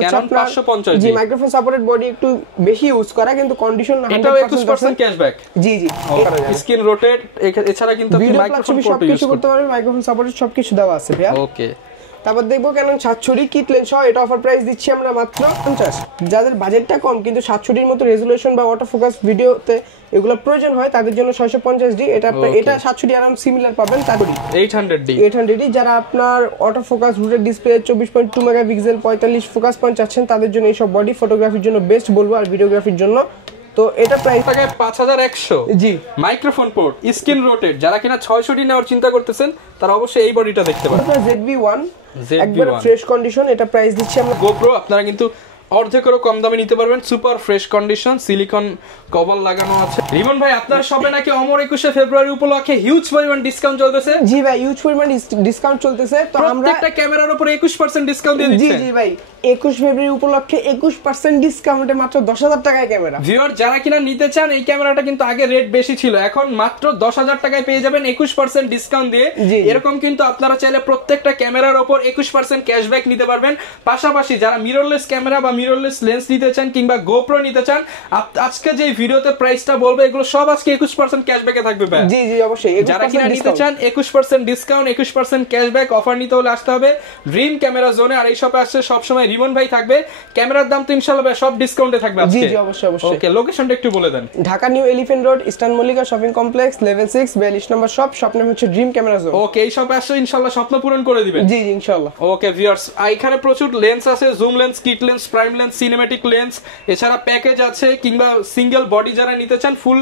হচ্ছে আপনার 550 জি microphone supported body একটু বেশি ইউজ করা কিন্তু কন্ডিশন না 100% ক্যাশব্যাক জি স্ক্রিন রোটেট এছাড়া কিন্তু আপনি মাইক্রোফোন পোর্ট ইউজ করতে পারবেন মাইক্রোফোন সাপোর্টেড সবকিছু দেওয়া আছে ভাইয়া ওকে তারপর দেখবো Canon 760 কিট লেন্স সহ এটা অফার প্রাইস দিচ্ছি আমরা মাত্র 50 যাদের বাজেটটা কম কিন্তু 760 এর মতো রেজোলিউশন বা অটো ফোকাস ভিডিওতে এগুলো প্রয়োজন হয় তাদের জন্য 650D এটা 760 আরাম সিমিলার পাবেন তারপরে 800D যারা আপনার auto focus rooted display 24.2 megapixel 45 focus point চাচ্ছেন তাদের জন্য এই সব বডি ফটোগ্রাফির জন্য বেস্ট বলবো আর ভিডিওগ্রাফির জন্য তো এটা প্রাইস টাকা 5100 জি মাইক্রোফোন পোর্ট স্ক্রিন রোটেট যারা কিনা 600D নেওয়ার চিন্তা করতেছেন তারা অবশ্যই এই বডিটা দেখতে পারেন ZV-1 একবার ফ্রেশ কন্ডিশন এটা প্রাইস দিচ্ছি আমরা GoPro আপনারা কিন্তু অর্ধেকেরও কম দামে নিতে পারবেন super fresh condition silicon cover লাগানো আছে রিমন ভাই আপনার শপে নাকি অমর 21 ফেব্রুয়ারি উপলক্ষে হিউজ পরিমাণ ডিসকাউন্ট চলতেছে জি ভাই হিউজ পরিমাণ ডিসকাউন্ট চলতেছে তো আমরা প্রত্যেকটা ক্যামেরার উপরে 21% ডিসকাউন্ট দিয়ে দিচ্ছি জি ভাই 21 ফেব্রুয়ারি উপলক্ষে 21% ডিসকাউন্টে মাত্র 10000 টাকায় ক্যামেরা ভিউয়ার যারা কিনা নিতে চান এই ক্যামেরাটা কিন্তু আগে রেট বেশি ছিল এখন মাত্র 10000 টাকায় পেয়ে যাবেন 21% ডিসকাউন্ট দিয়ে এরকম কিন্তু আপনারা চাইলে প্রত্যেকটা ক্যামেরার উপর 21% ক্যাশব্যাক নিতে পারবেন পাশাপাশি যারা মিররলেস ক্যামেরা বা মিররলেস লেন্স নিতে চান কিংবা GoPro নিতে চান আজকে যে ভিডিওতে প্রাইসটা বলবো এগুলো সব আজকে 21% ক্যাশব্যাকে থাকবে ভাই জি অবশ্যই যারা কিনা নিতে চান 21% ডিসকাউন্ট 21% ক্যাশব্যাক অফার নিতে হলে আসতে হবে ড্রিম ক্যামেরা জোনে আর এই শপে আসছে সব সময় রিমন ভাই থাকবে ক্যামেরার দাম তো ইনশাআল্লাহ সব ডিসকাউন্টে থাকবে আজকে জি অবশ্যই ওকে লোকেশনটা একটু বলে দেন Dhaka new elephant road eastern Mallika shopping complex level 6 42 নম্বর শপ নাম হচ্ছে ড্রিম ক্যামেরা জোন ওকে এই শপে আসলে ইনশাআল্লাহ স্বপ্ন পূরণ করে দিবেন জি ইনশাআল্লাহ ওকে ভিউয়ার্স এখানে প্রচুর লেন্স আছে zoom lens kit lens prime lens cinematic lens এছাড়া প্যাকেজ আছে কিংবা সিঙ্গেল বডি যারা নিতে চান ফুল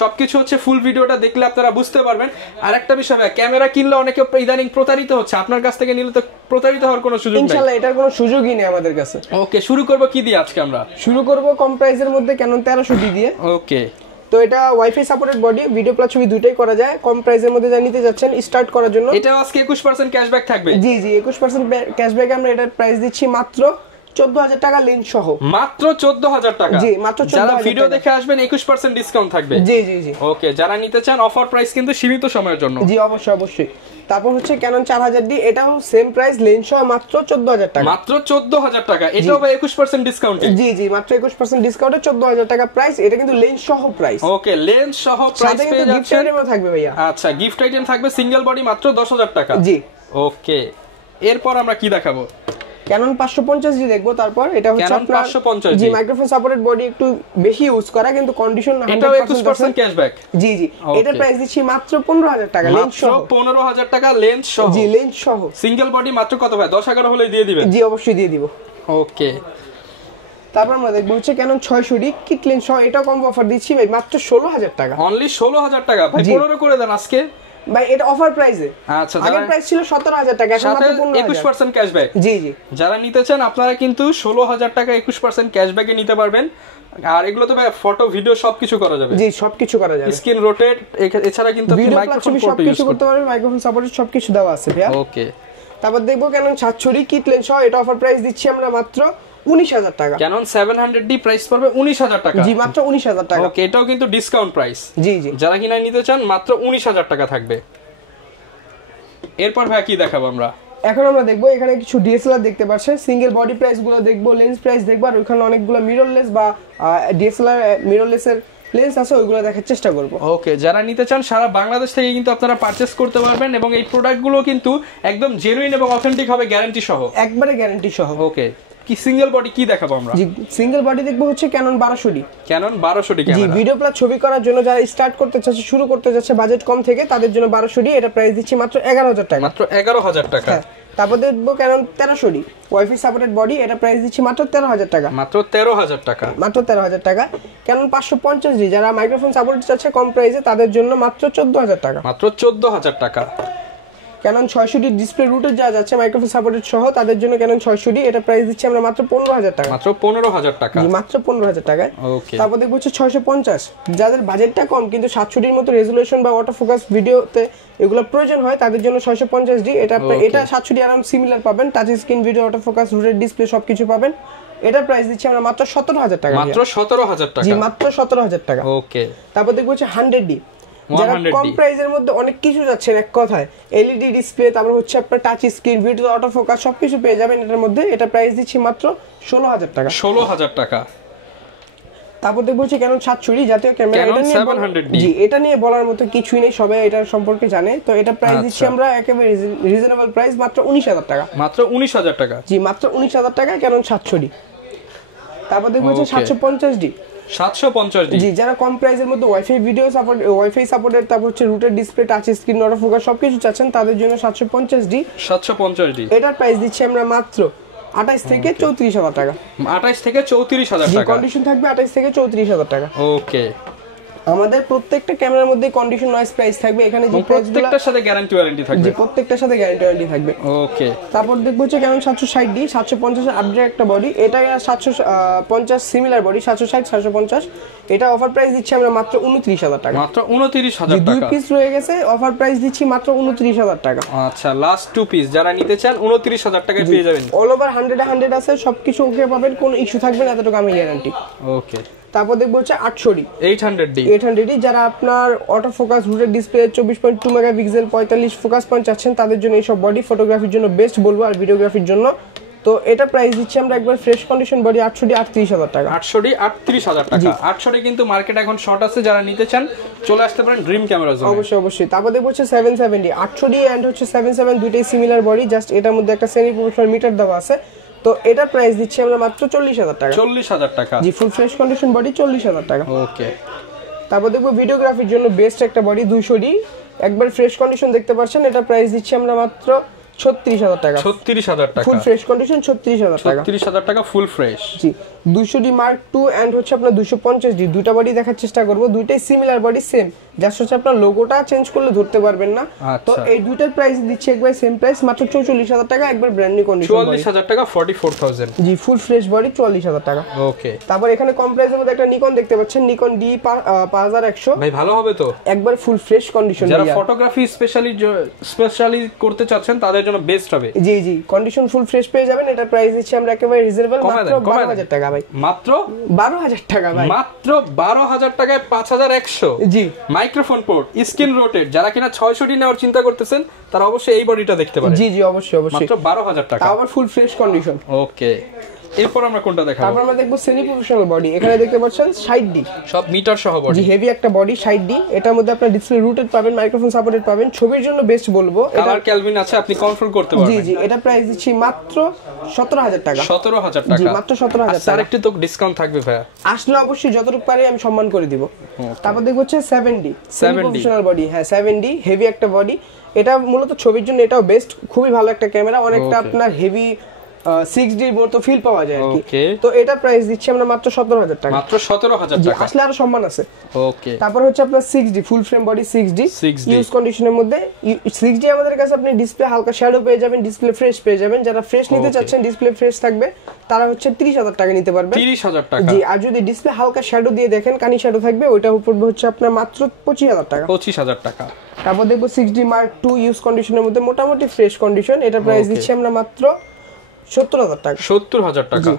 সবকিছু হচ্ছে ফুল ভিডিওটা দেখলে আপনারা বুঝতে পারবেন আর একটা বিষয় ক্যামেরা কিনলে অনেকে ইদানিং প্রতারিত হচ্ছে আপনার কাছ থেকে নিলে তো প্রতারিত হওয়ার কোনো সুযোগ নেই ইনশাআল্লাহ এটার কোনো সুযোগই নেই আমাদের কাছে ওকে শুরু করব কি দিয়ে আজকে আমরা শুরু করব কম প্রাইসের মধ্যে Canon 1300D দিয়ে ওকে তো এটা wifi supported body video plus ছবি দুটোই করা যায় কম প্রাইসের মধ্যে যা নিতে যাচ্ছেন স্টার্ট করার জন্য এটা আজকে 21% ক্যাশব্যাক থাকবে জি 21% ক্যাশব্যাক আমরা এটার প্রাইস দিচ্ছি মাত্র 14000 টাকা লেন্স সহ মাত্র 14000 টাকা জি মাত্র 14000 যারা ভিডিও দেখে আসবেন 21% ডিসকাউন্ট থাকবে জি ওকে যারা নিতে চান অফার প্রাইস কিন্তু সীমিত সময়ের জন্য জি অবশ্যই তারপর হচ্ছে Canon 4000D এটাও সেম প্রাইস লেন্স সহ মাত্র 14000 টাকা মাত্র 14000 টাকা এটাও ভাই 21% ডিসকাউন্টে জি মাত্র 21% ডিসকাউন্টে 14000 টাকা প্রাইস এটা কিন্তু লেন্স সহ প্রাইস ওকে লেন্স সহ প্রাইস পেয়ে যাচ্ছেন গিফট আইটেমও থাকবে ভাইয়া আচ্ছা গিফট আইটেম থাকবে সিঙ্গেল বডি মাত্র 10000 টাকা জি ওকে এরপর আমরা কি দেখাবো Canon 550D দেখবো তারপর এটা হচ্ছে আপনার 550 জি মাইক্রোফোন সাপোর্টেড বডি একটু বেশি ইউজ করা কিন্তু কন্ডিশন না এটাও 21% ক্যাশব্যাক জি এটা প্রাইস দিচ্ছি মাত্র 15000 টাকা লেন্স সহ মাত্র 15000 টাকা লেন্স সহ জি লেন্স সহ সিঙ্গেল বডি মাত্র কত ভাই 10 11 হলে দিয়ে দিবেন জি অবশ্যই দিয়ে দিব ওকে তারপর আমরা দেখবো হচ্ছে Canon 600D কিট লেন্স সহ এটা কম অফার দিচ্ছি ভাই মাত্র 16000 টাকা অনলি 16000 টাকা ভাই 15 করে দেন আজকে ভাই এটা অফার প্রাইসে আচ্ছা আগের প্রাইস ছিল 17000 টাকা এখন মাত্র 21% ক্যাশব্যাক জি যারা নিতে চান আপনারা কিন্তু 16000 টাকা 21% ক্যাশব্যাকে নিতে পারবেন আর এগুলো তো ভাই ফটো ভিডিও সবকিছু করা যাবে জি সবকিছু করা যাবে স্ক্রিন রোটেট এছাড়া কিন্তু আপনি মাইক্রোফোন পোর্ট ইউজ করতে পারবেন মাইক্রোফোন সাপোর্টেড সবকিছু দেওয়া আছে ভাই ওকে তারপর দেখবো Canon 760 কিট লেন্স সহ এটা অফার প্রাইস দিচ্ছি আমরা মাত্র 19000 টাকা Canon 700D প্রাইস পড়বে 19000 টাকা জি মাত্র 19000 টাকা ওকে এটাও কিন্তু ডিসকাউন্ট প্রাইস জি যারা কিনা নিতে চান মাত্র 19000 টাকা থাকবে এরপর ভাই কি দেখাবো আমরা এখন আমরা দেখবো এখানে কিছু ডিএসএলআর দেখতে পাচ্ছেন সিঙ্গেল বডি প্রাইস গুলো দেখবো লেন্স প্রাইস দেখবো আর ওখানে অনেকগুলো মিররলেস বা ডিএসএলআর মিররলেসের লেন্স আছে ওইগুলো দেখার চেষ্টা করব ওকে যারা নিতে চান সারা বাংলাদেশ থেকে কিন্তু আপনারা পারচেজ করতে পারবেন এবং এই প্রোডাক্টগুলো কিন্তু একদম জেনুইন এবং অথেন্টিক হবে গ্যারান্টি সহ একবারে গ্যারান্টি সহ ওকে কি সিঙ্গেল বডি কি দেখাবো আমরা জি সিঙ্গেল বডি দেখবো হচ্ছে Canon 1200D Canon 1200D camera জি ভিডিও প্লাস ছবি করার জন্য যারা স্টার্ট করতে চাচ্ছে শুরু করতে যাচ্ছে বাজেট কম থেকে তাদের জন্য 1200D এটা প্রাইস দিচ্ছি মাত্র 11000 টাকা মাত্র 11000 টাকা তারপর দেখবো Canon 1300D wifi supported body এটা প্রাইস দিচ্ছি মাত্র 13000 টাকা মাত্র 13000 টাকা মাত্র 13000 টাকা Canon 550D যারা মাইক্রোফোন সাপোর্ট চাচ্ছে কম প্রাইসে তাদের জন্য মাত্র 14000 টাকা মাত্র 14000 টাকা Canon 600D ডিসপ্লে রুটের যা যাচ্ছে মাইক্রোফোন সাপোর্টেড সহ তাদের জন্য Canon 600D এটা প্রাইস দিচ্ছি আমরা মাত্র 15000 টাকা মাত্র 15000 টাকা জি মাত্র 15000 টাকায় ওকে তারপর দেখব হচ্ছে 650 যাদের বাজেটটা কম কিন্তু 760 এর মতো রেজোলিউশন বা অটো ফোকাস ভিডিওতে এগুলো প্রয়োজন হয় তাদের জন্য 650D এটা 760 আরাম সিমিলার পাবেন touch screen video auto focus rooted display সবকিছু পাবেন এটার প্রাইস দিচ্ছি আমরা মাত্র 17000 টাকা মাত্র 17000 টাকা জি মাত্র 17000 টাকা ওকে তারপর দেখব হচ্ছে 100D যারা কম প্রাইসের মধ্যে অনেক কিছু যাচ্ছেন এক কথায়, এলইডি ডিসপ্লে, তারপর হচ্ছে আপনার touch screen, video auto focus সবকিছু পেয়ে যাবেন এটার মধ্যে। এটা প্রাইস দিচ্ছি মাত্র 16000 টাকা। 16000 টাকা। তারপর দেখবো হচ্ছে ক্যানন 700 জাতীয় ক্যামেরা, এটা নিয়ে 700D। জি, এটা নিয়ে বলার মতো কিছুই নেই, সবাই এটার সম্পর্কে জানে। তো এটা প্রাইস দিচ্ছি আমরা একেবারে রিজনেবল প্রাইস, মাত্র 19000 টাকা। মাত্র 19000 টাকা। জি, মাত্র 19000 টাকা ক্যানন 700D। তারপর দেখবো হচ্ছে 750D। 750D। জি, যারা কম প্রাইসের মধ্যে wifi video support, wifi supported, তারপর হচ্ছে rooted display, touch screen, auto focus সবকিছু চাচ্ছেন তাদের জন্য 750D। 750D এটার প্রাইস দিচ্ছি আমরা মাত্র 28 থেকে 34000 টাকা। 28 থেকে 34000 টাকা। কন্ডিশন থাকবে 28 থেকে 34000 টাকা। ওকে। আমাদের প্রত্যেকটা ক্যামেরার মধ্যে কন্ডিশন নয়েজ প্রাইস থাকবে, এখানে যে প্রত্যেকটার সাথে গ্যারান্টি ওয়ারেন্টি থাকবে। জি, প্রত্যেকটার সাথে গ্যারান্টি ওয়ারেন্টি থাকবে। ওকে। তারপর দেখবো হচ্ছে ক্যানন 760D, 750 এর আপডেট একটা বডি, এটা 750 সিমিলার বডি, 760 750। এটা অফার প্রাইস দিচ্ছি আমরা মাত্র 29000 টাকা। মাত্র 29000 টাকা। দুই পিস রয়ে গেছে, অফার প্রাইস দিচ্ছি মাত্র 29000 টাকা। আচ্ছা, লাস্ট 2 পিস যারা নিতে চান 29000 টাকায় পেয়ে যাবেন। অল ওভার 100 আছে, সবকিছু ওকে পাবেন, কোনো ইস্যু থাকবে না, এতটুকু আমি গ্যারান্টি। ওকে। তারপর দেখবো হচ্ছে 800D, 800D যারা আপনার auto focus, rooted display, 24.2 megapixel, 45 focus point চাচ্ছেন তাদের জন্য এইসব বডি ফটোগ্রাফির জন্য বেস্ট বলবো, আর ভিডিওগ্রাফির জন্য। তো এটা প্রাইস দিচ্ছি আমরা একবার ফ্রেশ কন্ডিশন বডি 800D 38000 টাকা। 800D 38000 টাকা। 800D কিন্তু মার্কেটে এখন শর্ট আছে, যারা নিতে চান চলে আসতে পারেন ড্রিম ক্যামেরা জোনে। অবশ্যই অবশ্যই। তারপর দেখবো হচ্ছে 770, 800D এন্ড হচ্ছে 77 দুইটাই সিমিলার বডি, জাস্ট এটার মধ্যে একটা সেমি প্রফেশনাল মিটার দেওয়া আছে। তো এটা প্রাইস দিচ্ছি আমরা মাত্র 40000 টাকা। 40000 টাকা। জি, ফুল ফ্রেশ কন্ডিশন বডি 40000 টাকা। ওকে। তারপর দেখবো ভিডিওগ্রাফির জন্য বেস্ট একটা বডি 200D, একবার ফ্রেশ কন্ডিশন দেখতে পাচ্ছেন। এটা প্রাইস দিচ্ছি আমরা মাত্র 36000 টাকা। 36000 টাকা। ফুল ফ্রেশ কন্ডিশন 36000 টাকা। 36000 টাকা ফুল ফ্রেশ। জি, 200D মার্ক 2 এন্ড হচ্ছে আপনার 250D, দুটো বডি দেখার চেষ্টা করব, দুইটাই সিমিলার বডি সেম, জাস্ট হচ্ছে আপনার লোগোটা চেঞ্জ করলে ধরতে পারবেন না। তো এই দুইটার প্রাইস দিচ্ছি একবার সেম প্রাইস, মাত্র 44000 টাকা, একবার ব্র্যান্ড নিউ কন্ডিশন। 44000 টাকা, 44000। জি, ফুল ফ্রেশ বডি 44000 টাকা। ওকে। তারপর এখানে কম প্রাইসের মধ্যে একটা নিকন দেখতে পাচ্ছেন, নিকন ডি 5100। ভাই ভালো হবে তো, একবার ফুল ফ্রেশ কন্ডিশন। যারা ফটোগ্রাফি স্পেশালি করতে চাচ্ছেন তাদের জন্য বেস্ট হবে। জি জি, কন্ডিশন ফুল ফ্রেশ পেয়ে যাবেন। এটা প্রাইস দিচ্ছি আমরা একেবারে রিজনেবল, মাত্র 12000 টাকা ভাই। মাত্র 12000 টাকা ভাই। মাত্র 12000 টাকায় 5100। জি, মাইক্রোফোন পোর্ট, স্ক্রিন রোটেট, যারা কিনা 600D নেওয়ার চিন্তা করতেছেন তারা অবশ্যই এই বডিটা দেখতে পারেন। জি জি, অবশ্যই অবশ্যই। মাত্র 12000 টাকা, আবার ফুল ফ্রেশ কন্ডিশন। ওকে। এরপর আমরা কোনটা দেখাবো? তারপর আমরা দেখবো সেমি প্রফেশনাল বডি, এখানে দেখতে পাচ্ছেন 60D, সব মিটার সহ বডি। জি, হেভি একটা বডি 60D। এটার মধ্যে আপনার ডিসপ্লে রুটেড পাবেন, মাইক্রোফোন সাপোর্টেড পাবেন, ছবির জন্য বেস্ট বলবো। কালার ক্যালভিন আছে, আপনি কন্ট্রোল করতে পারবেন। জি জি, এটা প্রাইস দিচ্ছি মাত্র 17000 টাকা। 17000 টাকা। জি, মাত্র 17000 টাকা। আর একটু তো ডিসকাউন্ট থাকবে ভাই, আসলে অবশ্যই যতটুকু পারি আমি সম্মান করে দিব। তারপর দেখবো হচ্ছে 7D, সেমি প্রফেশনাল বডি। হ্যাঁ, 7D হেভি একটা বডি, এটা মূলত ছবির জন্য এটাও বেস্ট, খুবই ভালো একটা ক্যামেরা, অনেকটা আপনার হেভি 6D এর মতো ফিল পাওয়া যায় আর কি। তো এটা প্রাইস দিচ্ছি আমরা মাত্র 17000 টাকা। মাত্র 17000 টাকা। আসলে আরো সম্মান আছে। ওকে। তারপর হচ্ছে আপনার 6D ফুল ফ্রেম বডি, 6D ইউজ কন্ডিশনের মধ্যে। 6D আমাদের কাছে আপনি ডিসপ্লে হালকা শ্যাডো পেয়ে যাবেন, ডিসপ্লে ফ্রেশ পেয়ে যাবেন। যারা ফ্রেশ নিতে চাচ্ছেন, ডিসপ্লে ফ্রেশ থাকবে, তারা হচ্ছে 30000 টাকা নিতে পারবে। 30000 টাকা। জি, আর যদি ডিসপ্লে হালকা শ্যাডো দিয়ে দেখেন, কানি শ্যাডো থাকবে, ওইটা উপর হচ্ছে আপনার মাত্র 25000 টাকা। 25000 টাকা। তারপর দেখবো 6D মার্ক 2 ইউজ কন্ডিশনের মধ্যে, মোটামুটি ফ্রেশ কন্ডিশন। এটা প্রাইস দিচ্ছি আমরা মাত্র 70000 টাকা। 70000 টাকা।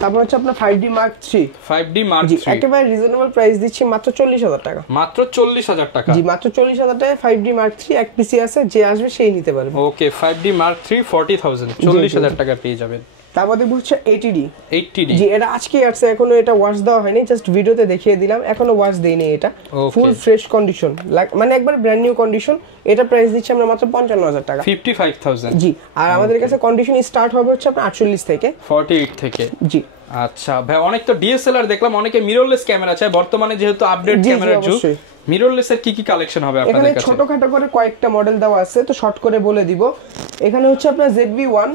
তারপর হচ্ছে আপনার 5D মার্ক 3, 5D মার্ক 3 একেবারে রিজনেবল প্রাইস দিচ্ছি মাত্র 40000 টাকা। মাত্র 40000 টাকা। জি, মাত্র 40000 টাকায় 5D মার্ক 3 এক পিসি আছে, যে আসবে সেই নিতে পারবে। ওকে, 5D মার্ক 3 40000, 40000 টাকা পেয়ে যাবেন। তারপরে হচ্ছে 80D। জি, এটা আজকে আসছে, এখনো এটা ওয়াশ দেওয়া হয়নি, জাস্ট ভিডিওতে দেখিয়ে দিলাম, এখনো ওয়াশ দেইনি। এটা ফুল ফ্রেশ কন্ডিশন, মানে একবার ব্র্যান্ড নিউ কন্ডিশন। এটা প্রাইস দিচ্ছি আমরা মাত্র 55000 টাকা, 55000। জি, আর আমাদের কাছে কন্ডিশন স্টার্ট হবে হচ্ছে আপনার 48 থেকে 48 থেকে। জি, আচ্ছা ভাই, অনেক তো ডিএসএলআর দেখলাম, অনেকে মিররলেস ক্যামেরা চায়, বর্তমানে যেহেতু আপডেট ক্যামেরার যুগ, মিররলেস এর কি কালেকশন হবে আপনাদের কাছে? এখানে ছোটখাটো করে কয়েকটা মডেল দেওয়া আছে, তো শর্ট করে বলে দিব। এখানে হচ্ছে আপনার ZV-1,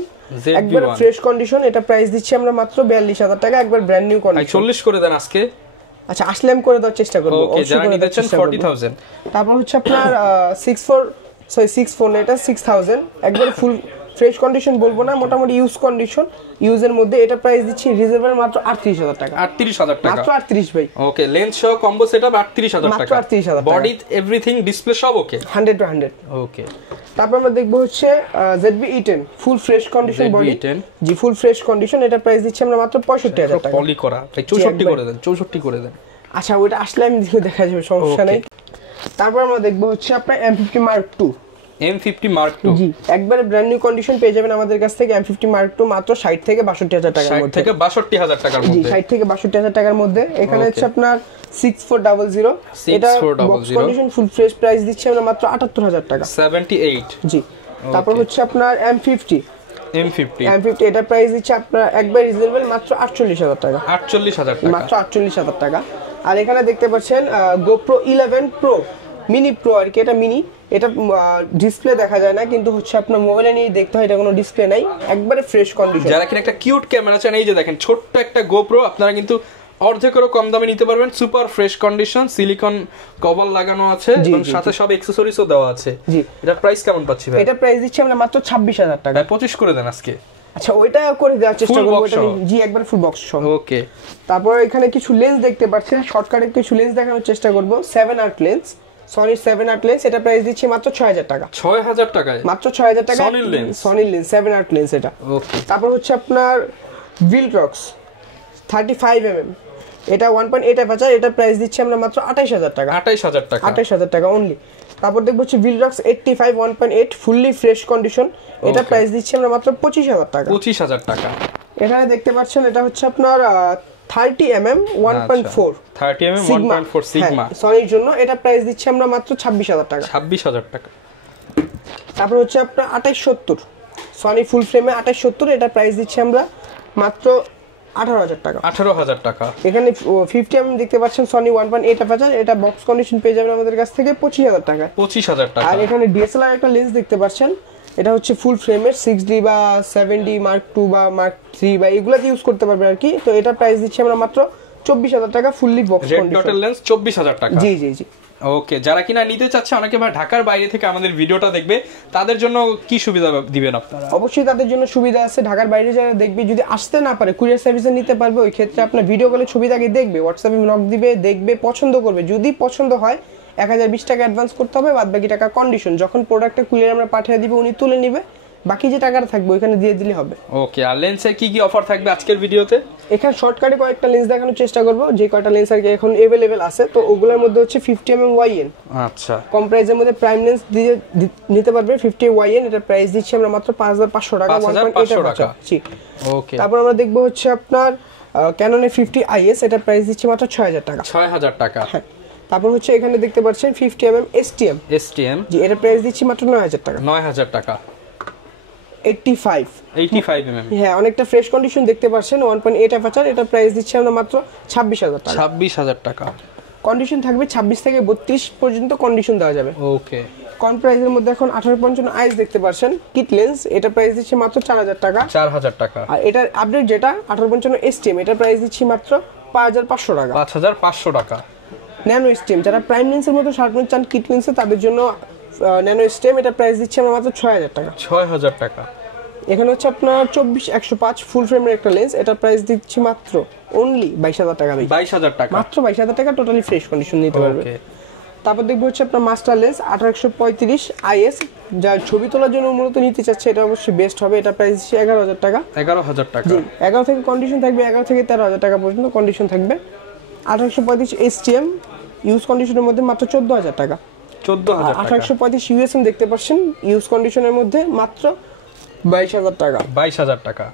একবার ফ্রেশ কন্ডিশন। এটা প্রাইস দিচ্ছি আমরা মাত্র 42000 টাকা, একবার ব্র্যান্ড নিউ কন্ডিশন। 40 করে দেন আজকে। আচ্ছা, আসলে আমি করে দেওয়ার চেষ্টা করব। ওকে, যারা নিতে চান 40000। তারপর হচ্ছে আপনার 64 এটা 6000, একবার ফুল ফ্রেশ কন্ডিশন বলবো না, মোটামুটি ইউজ কন্ডিশন, ইউজের মধ্যে। এটা প্রাইস দিচ্ছি রিজনেবল মাত্র 38000 টাকা। 38000 টাকা, মাত্র 38 ভাই। ওকে, লেন্স সহ কম্বো সেটআপ 38000 টাকা, মাত্র 38000 টাকা। বডি এভরিথিং ডিসপ্লে সব ওকে, 100 ওকে। তারপর আমরা দেখবো হচ্ছে ZV-E10 full fresh condition body. জি, ফুল ফ্রেশ কন্ডিশন। এটা প্রাইস দিচ্ছি আমরা মাত্র 65000 টাকা। পলি করা, তাই 64 করে দেন, 64 করে দেন। আচ্ছা ওইটা আসলে আমি দেখা যাবে, সমস্যা নেই। তারপর আমরা দেখবো হচ্ছে আপনার M50 Mark II। M50 Mark II, জি একবারে ব্র্যান্ড নিউ কন্ডিশন পেয়ে যাবেন আমাদের কাছ থেকে M50 Mark II মাত্র 60 থেকে 62,000 টাকার মধ্যে। 60 থেকে 62,000 টাকার মধ্যে। জি 60 থেকে 62,000 টাকার মধ্যে। এখানে হচ্ছে আপনার 6400, এটা box condition full fresh, price দিচ্ছি আমরা মাত্র 78,000 টাকা। 78। জি তারপর হচ্ছে আপনার M50 এটা প্রাইস দিচ্ছে আপনার একবার রিজনেবল মাত্র 48,000 টাকা। 48,000 টাকা, মাত্র 48,000 টাকা। আর এখানে দেখতে পাচ্ছেন GoPro 11 Pro মিনি প্রো আর কি, এটা মিনি, এটা ডিসপ্লে দেখা যায় না, কিন্তু হচ্ছে আপনার মোবাইলে নিয়ে দেখতে হয়, এটা কোনো ডিসপ্লে নাই, একবারে ফ্রেশ কন্ডিশন। যারা কিনা একটা কিউট ক্যামেরা চান, এই যে দেখেন ছোট্ট একটা GoPro আপনারা কিন্তু অর্ধেকেরও কম দামে নিতে পারবেন। Super fresh condition, silicon cover লাগানো আছে এবং সাথে সব অ্যাকসেসরিজও দেওয়া আছে। জি এটার প্রাইস কেমন পাচ্ছি ভাই? এটা প্রাইস দিচ্ছি আমরা মাত্র 26,000 টাকা। 25 করে দেন আজকে। আচ্ছা ওইটা করে দেওয়ার চেষ্টা করব, ওটা জি একবার ফুল বক্স সহ। ওকে। তারপর এখানে কিছু লেন্স দেখতে পাচ্ছেন, শর্টকাটে কিছু লেন্স দেখানোর চেষ্টা করব। 7-8 লেন্স, সনির 7-8 লেন্স, এটা প্রাইস দিচ্ছি মাত্র 6,000 টাকা। 6,000 টাকায় মাত্র 6,000 টাকা সনির লেন্স, 7-8 লেন্স এটা। ওকে। তারপর হচ্ছে আপনার Viltrox 35mm, এটা 1.8 অ্যাপারচার, এটা প্রাইস দিচ্ছি আমরা মাত্র 28,000 টাকা। 28,000 টাকা, 28,000 টাকা অনলি। তারপর দেখবো হচ্ছে Viltrox 85 1.8 ফুললি ফ্রেশ কন্ডিশন, এটা প্রাইস দিচ্ছি আমরা মাত্র 25,000 টাকা। 25,000 টাকা। এখানে দেখতে পাচ্ছেন এটা হচ্ছে আপনার 30mm 1.4 30mm 1.4 সিগমা সনির জন্য, এটা প্রাইস দিচ্ছি আমরা মাত্র 26,000 টাকা। 26,000 টাকা। তারপর হচ্ছে আপনার 2870 সনি ফুল ফ্রেমে 2870, এটা প্রাইস দিচ্ছি আমরা মাত্র 18,000 টাকা। 18,000 টাকা। এখানে 50mm দেখতে পাচ্ছেন সনি 1.8 অ্যাপারচার, এটা বক্স কন্ডিশন পেয়ে যাবেন আমাদের কাছ থেকে 25,000 টাকা। 25,000 টাকা। আর এখানে DSLR একটা লেন্স দেখতে পাচ্ছেন, এটা হচ্ছে ফুল ফ্রেমের 6D বা 7D Mark II বা Mark III বা এগুলাতে ইউজ করতে পারবেন আর কি। তো এটা প্রাইস দিচ্ছি আমরা মাত্র 24,000 টাকা ফুললি বক্স রেড কন্ডিশন। ডটের লেন্স 24,000 টাকা। জি জি জি। ওকে, যারা কিনা নিতে চাচ্ছে, অনেকে ভাই ঢাকার বাইরে থেকে আমাদের ভিডিওটা দেখবে, তাদের জন্য কি সুবিধা দিবেন আপনারা? অবশ্যই তাদের জন্য সুবিধা আছে। ঢাকার বাইরে যারা দেখবে, যদি আসতে না পারে কুরিয়ার সার্ভিসে নিতে পারবে। ওই ক্ষেত্রে আপনার ভিডিও কলে ছবিটাকে দেখবে, হোয়াটসঅ্যাপে নক দিবে, দেখবে, পছন্দ করবে। যদি পছন্দ হয় 1020 টাকা অ্যাডভান্স করতে হবে, বাদ বাকি টাকা কন্ডিশন। যখন প্রোডাক্টটা কুরিয়ার আমরা পাঠিয়ে দিব, উনি তুলে নেবে, বাকি যে টাকাটা থাকবে ওইখানে দিয়ে দিলে হবে। ওকে। আর লেন্সের কি কি অফার থাকবে আজকের ভিডিওতে? এখানে শর্টকাটে কয়েকটা লেন্স দেখানোর চেষ্টা করব, যে কয়টা লেন্স আর কি এখন अवेलेबल আছে। তো ওগুলোর মধ্যে হচ্ছে 50mm YN, আচ্ছা, কম প্রাইসের মধ্যে প্রাইম লেন্স দিয়ে নিতে পারবে 50 YN, এটা প্রাইস দিচ্ছি আমরা মাত্র 5,500 টাকা। 5,500 টাকা। জি ওকে। তারপর আমরা দেখব হচ্ছে আপনার Canon 50 IS, এটা প্রাইস দিচ্ছি মাত্র 6,000 টাকা। 6,000 টাকা। হ্যাঁ। তারপর হচ্ছে এখানে দেখতে পাচ্ছেন 50mm STM, জি এটা প্রাইস দিচ্ছি মাত্র 9,000 টাকা। 9,000 টাকা। 85mm, হ্যাঁ অনেকটা ফ্রেশ কন্ডিশন দেখতে পাচ্ছেন, 1.8 অ্যাপারচার, এটা প্রাইস দিচ্ছি আমরা মাত্র 26,000 টাকা। 26,000 টাকা। কন্ডিশন থাকবে 26 থেকে 32 পর্যন্ত কন্ডিশন দেওয়া যাবে। ওকে। কম প্রাইসের মধ্যে এখন 1855 IS দেখতে পাচ্ছেন কিট লেন্স, এটা প্রাইস দিচ্ছি মাত্র 4,000 টাকা। 4,000 টাকা। আর এটার আপডেট যেটা 1855 STM, এটা প্রাইস দিচ্ছি মাত্র 5,500 টাকা। 5,500 টাকা। ন্যানো STM, যারা প্রাইম লেন্সের মতো শার্পনেস চান কিট লেন্সে, তাদের জন্য ন্যানো STM, এটা প্রাইস দিচ্ছি আমরা মাত্র 6,000 টাকা। 6,000 টাকা। এখানে হচ্ছে আপনার 24-105 ফুল ফ্রেমের একটা লেন্স, এটা প্রাইস দিচ্ছি মাত্র অনলি 22,000 টাকা। 22,000 টাকা, মাত্র 22,000 টাকা, টোটালি ফ্রেশ কন্ডিশন নিতে পারবে। তারপর দেখবো হচ্ছে আপনার মাস্টার লেন্স 1835 IS, যা ছবি তোলার জন্য মূলত নিতে চাচ্ছে, এটা অবশ্যই বেস্ট হবে। এটা প্রাইস 11,000 টাকা। 11,000 টাকা। জি 11 থেকে কন্ডিশন থাকবে, 11 থেকে 13,000 টাকা পর্যন্ত কন্ডিশন থাকবে। 1835 STM ইউজ কন্ডিশনের মধ্যে মাত্র 14,000 টাকা। 14,000 টাকা। 1835 USM দেখতে পাচ্ছেন ইউজ কন্ডিশনের মধ্যে মাত্র 22,000 টাকা। 22,000 টাকা।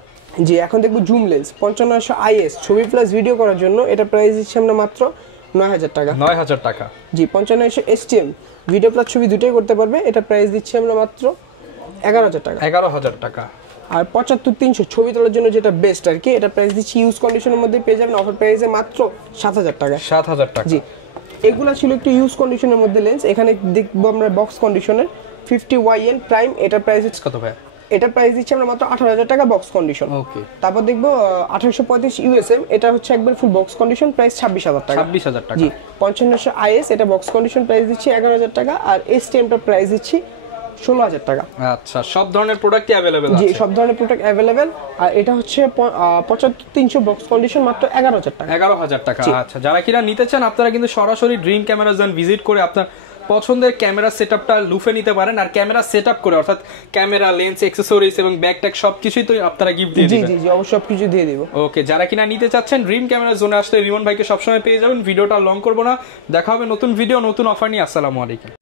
জি এখন দেখবো জুম লেন্স 5500 IS, ছবি প্লাস ভিডিও করার জন্য, এটা প্রাইস দিচ্ছি আমরা মাত্র 9,000 টাকা। 9,000 টাকা। জি 5500 STM ভিডিও প্লাস ছবি দুটোই করতে পারবে, এটা প্রাইস দিচ্ছি আমরা মাত্র 11,000 টাকা। 11,000 টাকা। আর 75-300 ছবি তোলার জন্য যেটা বেস্ট আর কি, এটা প্রাইস দিচ্ছি ইউজ কন্ডিশনের মধ্যে পেয়ে যাবেন অফার প্রাইসে মাত্র 7,000 টাকা। 7,000 টাকা। জি এগুলা ছিল একটু ইউজ কন্ডিশনের মধ্যে লেন্স। এখানে দেখবো আমরা বক্স কন্ডিশনের 50 YN প্রাইম, এটা প্রাইস কত ভাই? এটা প্রাইস দিচ্ছি আমরা মাত্র 18,000 টাকা বক্স কন্ডিশন। ওকে। তারপর দেখবো 1835 USM, এটা হচ্ছে একবার ফুল বক্স কন্ডিশন, প্রাইস 26,000 টাকা। 26,000 টাকা। জি 5500 IS, এটা বক্স কন্ডিশন, প্রাইস দিচ্ছি 11,000 টাকা। আর STM টা প্রাইস দিচ্ছি 16,000 টাকা। আচ্ছা, সব ধরনের প্রোডাক্টই अवेलेबल আছে? জি সব ধরনের প্রোডাক্ট अवेलेबल। আর এটা হচ্ছে 75-300 বক্স কন্ডিশন, মাত্র 11,000 টাকা। 11,000 টাকা। আচ্ছা, যারা কিনা নিতে চান আপনারা কিন্তু সরাসরি ড্রিম ক্যামেরা জোন ভিজিট করে আপনার পছন্দের ক্যামেরা সেটআপটা লুফে নিতে পারেন, আর ক্যামেরা সেটআপ করে অর্থাৎ ক্যামেরা, লেন্স, অ্যাকসেসরিজ এবং ব্যাগ ট্যাগ সবকিছুই তো আপনারা গিফট দিয়ে দিবেন। জি জি অবশ্যই সবকিছু দিয়ে দেব। ওকে, যারা কিনা নিতে চাচ্ছেন ড্রিম ক্যামেরা জোনে আসলে রিমন ভাইকে সবসময় পেয়ে যাবেন। ভিডিওটা লং করব না, দেখা হবে নতুন ভিডিও নতুন অফার নিয়ে। আসসালামু আলাইকুম।